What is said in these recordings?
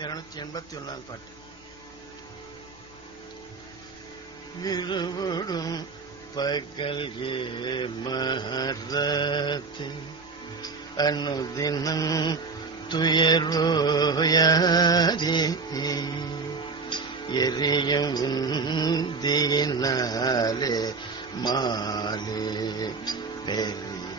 இருநூத்தி எண்பத்தி ஒன்னாவது பாட்டு. இருவிடும் பகல் ஏ மகரத்தி அனுதினம் துயரோயாதி. எரியும் உந்தியினாலே மாலே பெரிதாகி.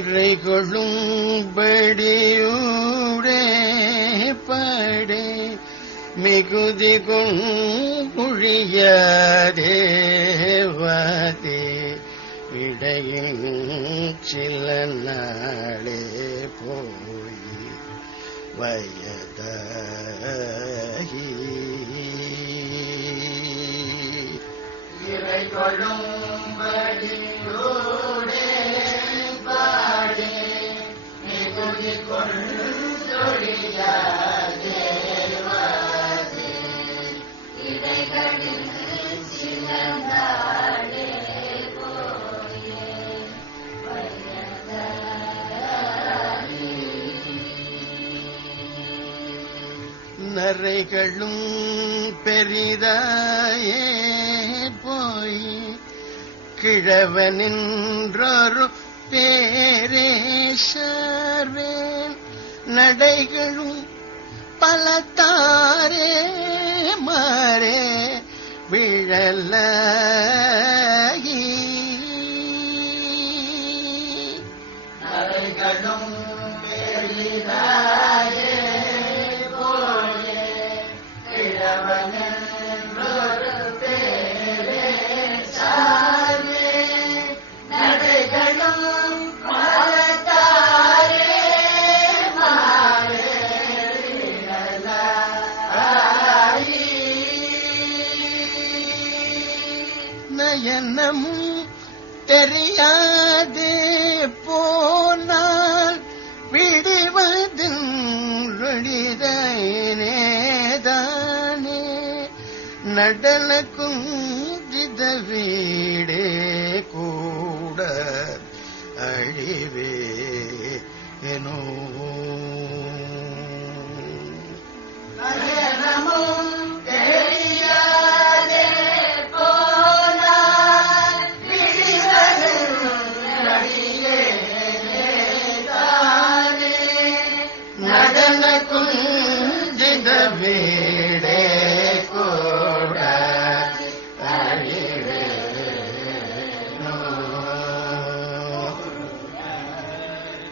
இறை கொள்ளும்படியூடே படே மிகுதி கொழியாதேவாதே இடையில் சில நாளே போய் வயதாகி. இறை நரைகளும் பெரிதாயே போய் கிழவனின்றொரு பேரே சார்வேன் நடைகளும் பல தாரே மாறே விழலாகி தெரியாது. போனால் விடுவதும் தானே நடனக்கும் குஞ்சித வீடே கூட அழிவே. எனோ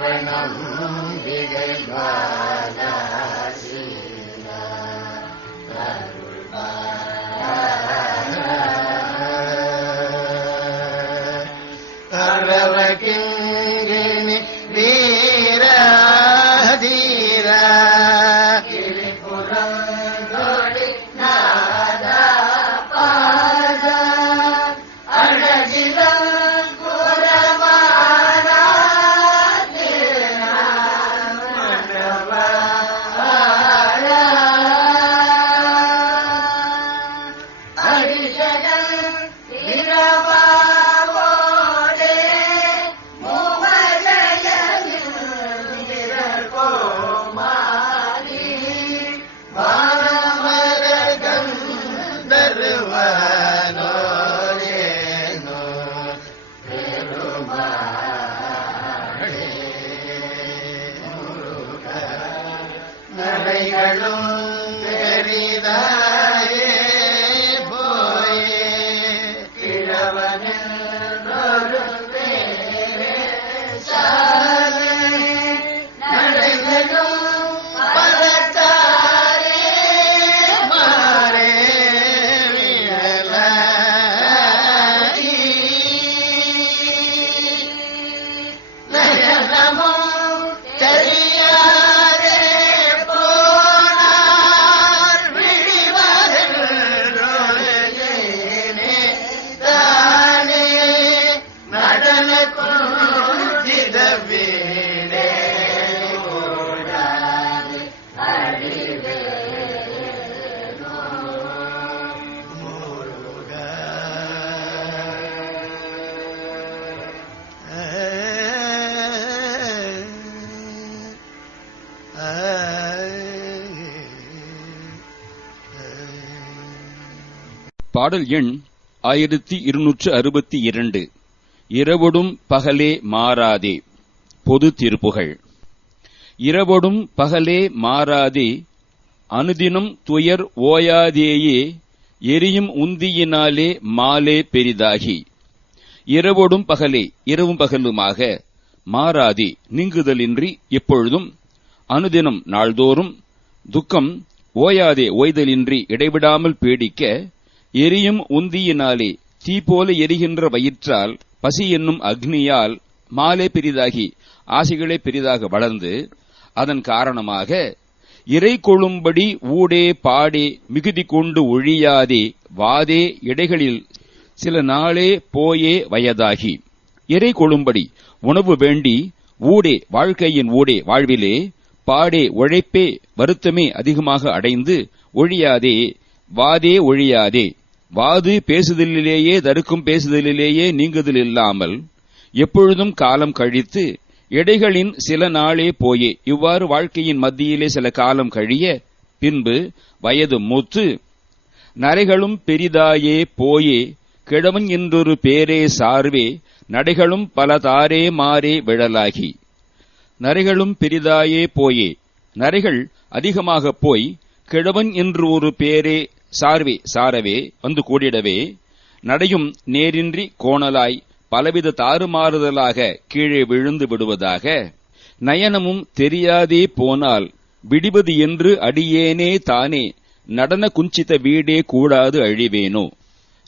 ပနံဒီကိတာ பெரிதாயே பாடல் எண் ஆயிரத்தி இருநூற்று அறுபத்தி இரண்டு. இரவொடும் பகலே மாறாதே. பொது திருப்புகழ் இரவொடும் பகலே மாறாதே. அனுதினம் துயர் ஓயாதேயே. எரியும் உந்தியினாலே மாலே பெரிதாகி. இரவொடும் பகலே இரவும் பகலுமாக மாறாதே. நீங்குதலின்றி எப்பொழுதும் அனுதினம் நாள்தோறும் துக்கம் ஓயாதே ஓய்தலின்றி இடைவிடாமல் பீடிக்க எரியும் உந்தியினாலே தீ போல எரிகின்ற வயிற்றால் பசி என்னும் அக்னியால் மாலே பெரிதாகி ஆசைகளே பெரிதாக வளர்ந்து அதன் காரணமாக இறை கொழும்படி ஊடே பாடே மிகுதி கொண்டு ஒழியாதே வாதே இடைகளில் சில நாளே போயே வயதாகி. இறை கொழும்படி உணவு வேண்டி ஊடே வாழ்க்கையின் ஊடே வாழ்விலே பாடே உழைப்பே வருத்தமே அதிகமாக அடைந்து ஒழியாதே வாதே ஒழியாதே. வாது பேசுதலிலேயே தடுக்கும் பேசுதலிலேயே நீங்குதல் இல்லாமல் எப்பொழுதும் காலம் கழித்து எடைகளின் சில நாளே போயே இவ்வாறு வாழ்க்கையின் மத்தியிலே சில காலம் கழிய பின்பு வயது மூத்து நரைகளும் பெரிதாயே போயே கிழவன் என்றொரு பேரே சார்வே நடைகளும் பல தாரே மாறே விழலாகி. நரைகளும் பெரிதாயே போயே நரைகள் அதிகமாக போய் கிழவன் என்று ஒரு பேரே சார்வே சாரவே வந்து கூடிடவே நடையும் நேரின்றி கோணலாய் பலவித தாறுமாறுதலாக கீழே விழுந்து விடுவதாக நயனமும் தெரியாதே போனால் விடிவது என்று அடியேனே தானே நடன குஞ்சித வீடே கூடாது அழிவேனோ.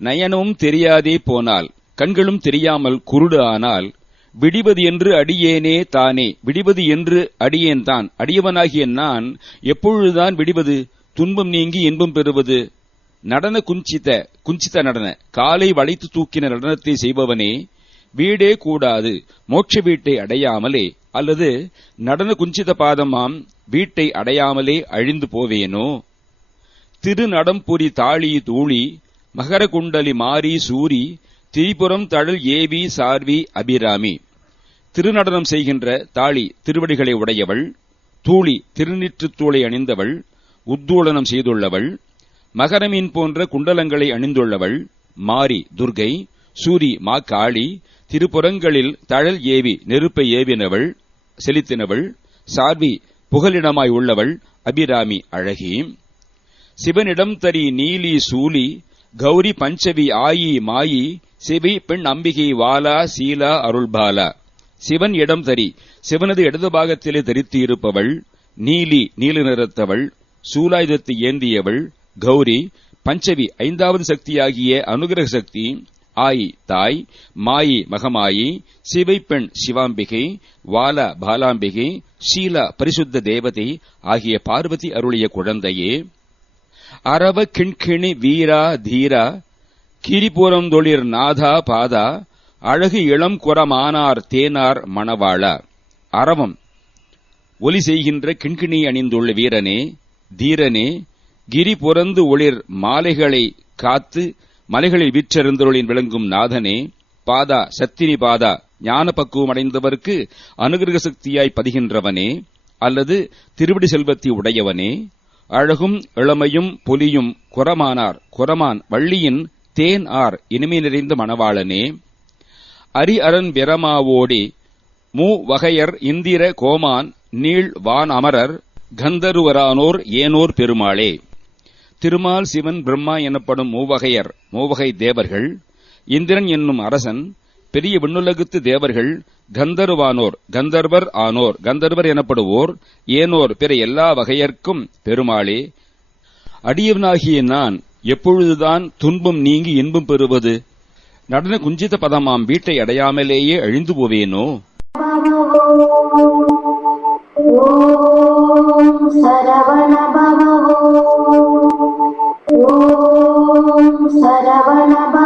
நயனமும் தெரியாதே போனால் கண்களும் தெரியாமல் குருடு ஆனால் விடிவது என்று அடியேனே தானே விடிவது என்று அடியேன் தான் அடியவனாகிய நான் எப்பொழுதுதான் விடிவது? துன்பம் நீங்கி இன்பம் பெறுவது. நடன குஞ்சித குஞ்சித நடன. காலை வளைத்து தூக்கின நடனத்தை செய்பவனே வீடே கூடாது மோட்ச வீட்டை அடையாமலே அல்லது நடன குஞ்சித பாதமாம் வீட்டை அடையாமலே அழிந்து போவேனோ? திருநடம்புரி தாளி தூளி மகர குண்டலி மாரி சூரி திரிபுரம் தழல் ஏவி சார்வி அபிராமி. திருநடனம் செய்கின்ற தாளி திருவடிகளை உடையவள் தூளி திருநிற்றுத்தூளை அணிந்தவள் உத்தூடனம் செய்துள்ளவள் மகரமீன் போன்ற குண்டலங்களை அணிந்துள்ளவள் மாரி துர்கை சூரி மா காளி திருப்புறங்களில் தழல் ஏவி நெருப்பை ஏவினவள் செலுத்தினவள் சார்வி புகலிடமாய் உள்ளவள் அபிராமி அழகி. சிவனிடம் தரி நீலி சூலி கௌரி பஞ்சவி ஆயி மாயி சிவி பெண் அம்பிகை வாலா சீலா அருள்பாலா. சிவன் இடம் தரி சிவனது இடது பாகத்திலே தரித்து இருப்பவள் நீலி நீல நிறத்தவள் சூலாயுதத்தை ஏந்தியவள் கௌரி பஞ்சவி ஐந்தாவது சக்தியாகிய அனுகிரக சக்தி ஆயி தாய் மாயி மகமாயி சிவை பெண் சிவாம்பிகை வாலா பாலாம்பிகை ஷீலா பரிசுத்த தேவதை ஆகிய பார்வதி அருளிய குழந்தையே அரவ கிண்கிணி வீரா தீரா கிரிபுரந்தொழிர் நாதா பாதா அழகு இளம் குரமானார் தேனார் மணவாளா. அரவம். ஒலி செய்கின்ற கிண்கிணி அணிந்துள்ள வீரனே தீரனே கிரி புறந்து ஒளிர் மாலைகளை காத்து மலைகளில் விற்றெருந்தொழின் விளங்கும் நாதனே பாதா சத்தினி பாதா ஞான பக்குவம் அடைந்தவருக்கு அனுகிரக சக்தியாய் பதிகின்றவனே அல்லது திருவிடி செல்வத்தை உடையவனே அழகும் இளமையும் பொலியும் குரமானார் குரமான் வள்ளியின் தேன் ஆர் இனிமை நிறைந்த மணவாளனே அரி அரண் பிரமாவோடி மூ வகையர் இந்திர கோமான் நீள் வான் அமரர் கந்தருவரானோர் ஏனோர் பெருமாளே. திருமால் சிவன் பிரம்மா எனப்படும் மூவகையர் மூவகை தேவர்கள் இந்திரன் என்னும் அரசன் பெரிய விண்ணுலகுத்து தேவர்கள் கந்தருவானோர் கந்தர்வர் ஆனோர் கந்தர்வர் எனப்படுவோர் ஏனோர் பிற எல்லா வகையர்க்கும் பெருமாளே. அடியவனாகிய நான் எப்பொழுதுதான் துன்பம் நீங்கி இன்பம் பெறுவது? நடன குஞ்சித பதமாம் வீட்டை அடையாமலேயே அழிந்து போவேனோ? சரவணபவ ஓம் சரவணபவ